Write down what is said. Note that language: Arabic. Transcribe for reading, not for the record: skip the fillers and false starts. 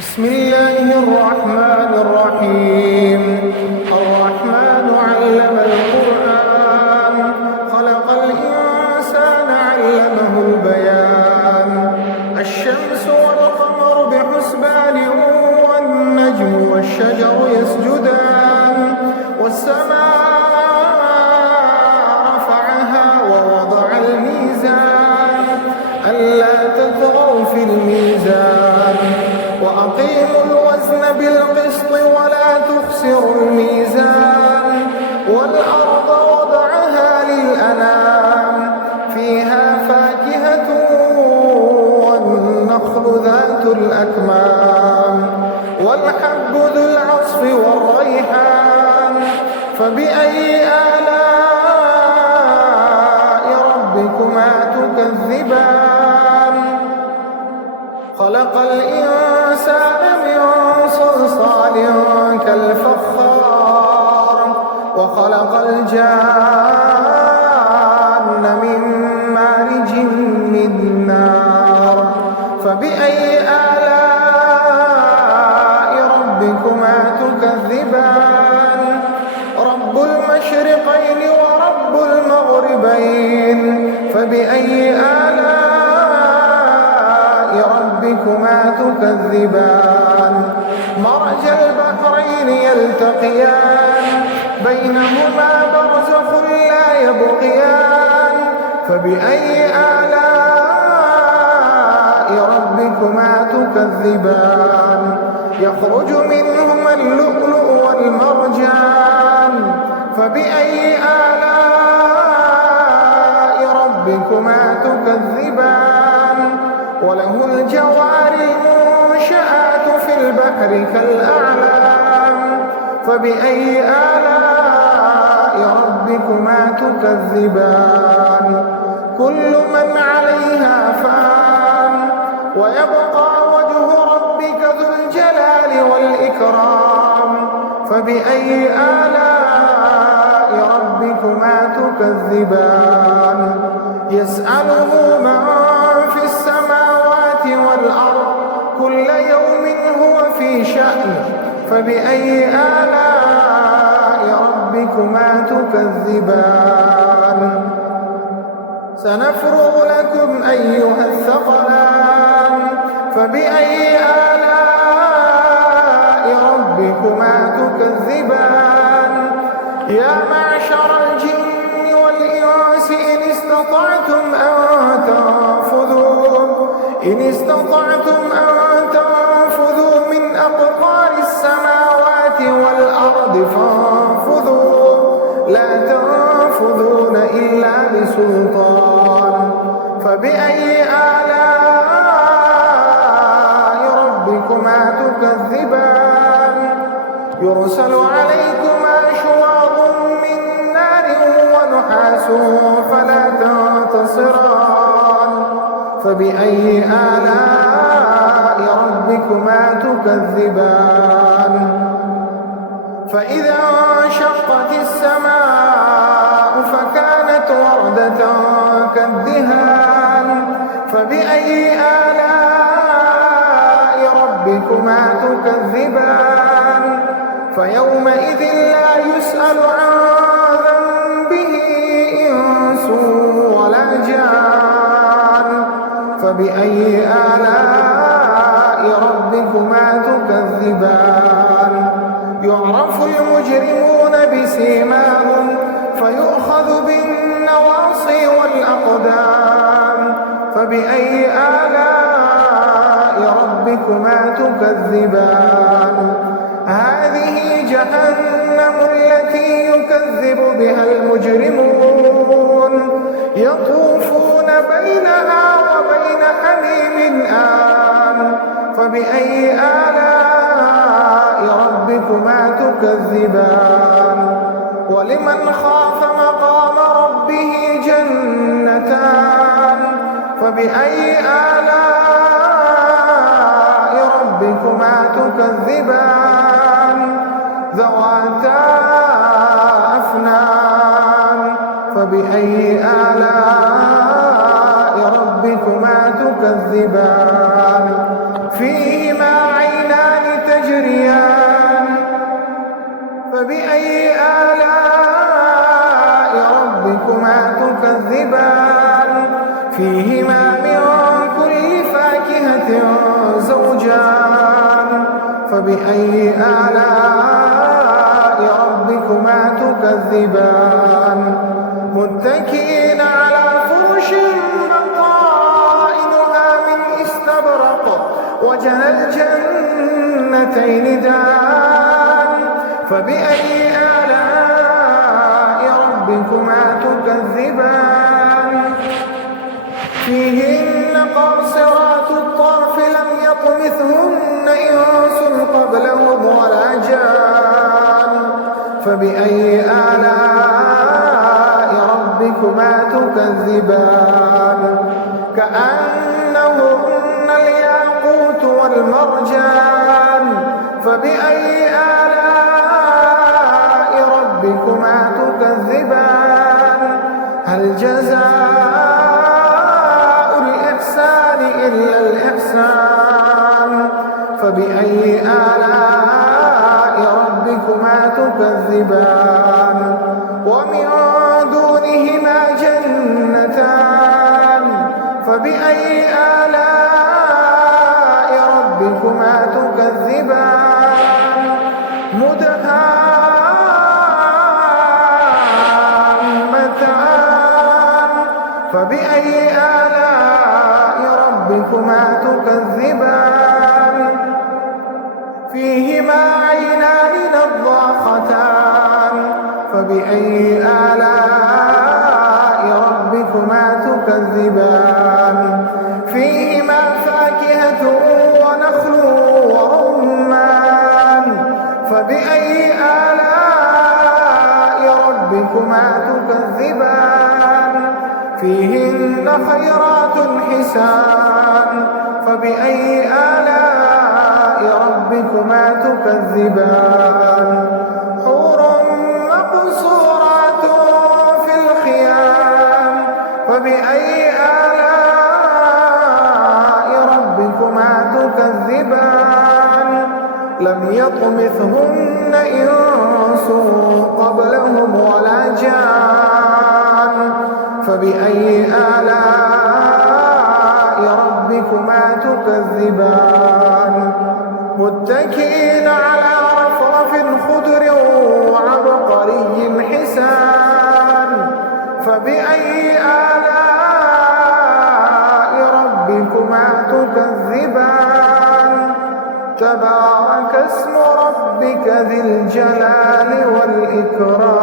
بسم الله الرحمن الرحيم. الرحمن علم القرآن، خلق الإنسان علمه البيان. الشمس والقمر بحسبان، والنجم والشجر يسجدان. والسماء رفعها ووضع الميزان، ألا تطغوا في الميزان. وأقيموا الوزن بالقسط ولا تخسروا الميزان. والأرض وضعها للأنام، فيها فاكهة والنخل ذات الأكمام، والحب ذو العصف والريحان. فبأي آلاء ربكما تكذبان؟ خلق الإنسان من صلصال كالفخار، وخلق الجان من مارج من نار. فبأي آلاء ربكما تكذبان؟ رب المشرقين ورب المغربين. فبأي آلاء ربكما تكذبان؟ مرج البحرين يلتقيان، بينهما برزخ لا يبغيان. فبأي آلاء ربكما تكذبان؟ يخرج منهما اللؤلؤ والمرجان. فبأي آلاء ربكما تكذبان؟ وله الجوار المنشآت في البحر كالأعلام. فبأي آلاء ربكما تكذبان؟ كل من عليها فان، ويبقى وجه ربك ذو الجلال والإكرام. فبأي آلاء ربكما تكذبان؟ يسأله من في السماوات والأرض، كل يوم هو في شأن. فبأي آلاء ربكما تكذبان؟ سنفرغ لكم أيها الثقلان. فبأي آلاء ربكما تكذبان؟ يا معشر الجن والإنس إن استطعتم أن تنفذوا من أقطار السماوات والأرض فانفذوا، لا تنفذون إلا بسلطان. فبأي آلاء ربكما تكذبان؟ يرسل عليكما شواظ من نار ونحاس فلا تنتصران. فبأي آلاء ربكما تكذبان؟ فإذا انشقت السماء فكانت وردة كالدهان. فبأي آلاء ربكما تكذبان؟ فيومئذ لا يسأل عن ذنبه إنس ولا جان. فبأي آلاء ربكما تكذبان؟ يعرف المجرمون بسيماهم، فيؤخذ بالنواصي والأقدام. فبأي آلاء ربكما تكذبان؟ هذه جهنم التي يكذب بها المجرمون، يطوفون بينها وبين حميم آن. فبأي آلاء ربكما تكذبان؟ ولمن خاف مقام ربه جنتان. فبأي آلاء ربكما تكذبان؟ ذواتا أفنان. فبأي آلاء ربكما تكذبان؟ فيهما عينان فبأي آلاء ربكما تكذبان متكئين على فرش بطائنها من استبرق وجنى الجنتين دان فبأي آلاء ربكما تكذبان فيهن قاصرات الطرف لم يطمثهن إنس قبلهم ولا جان فبأي آلاء ربكما تكذبان كأنهن الياقوت والمرجان فبأي آلاء ربكما تكذبان هل جزاء الإحسان إلا الإحسان فبأي آلاء ربكما تكذبان ومن دونهما جنتان فبأي آلاء ربكما تكذبان مدهامتان فبأي آلاء ربكما تكذبان فيهما عينان نضاختان فبأي آلاء ربكما تكذبان فيهما فاكهة ونخل ورمان فبأي آلاء ربكما تكذبان فيهن خيرات حسان فبأي آلاء ربكما تكذبان حور مقصورات في الخيام فبأي آلاء ربكما تكذبان لم يطمثهن إنس قبلهم ولا جان فبأي آلاء ربكما تكذبان متكئين على رفرف خضر وعبقري حسان فبأي آلاء ربكما تكذبان تبارك اسم ربك ذي الجلال والإكرام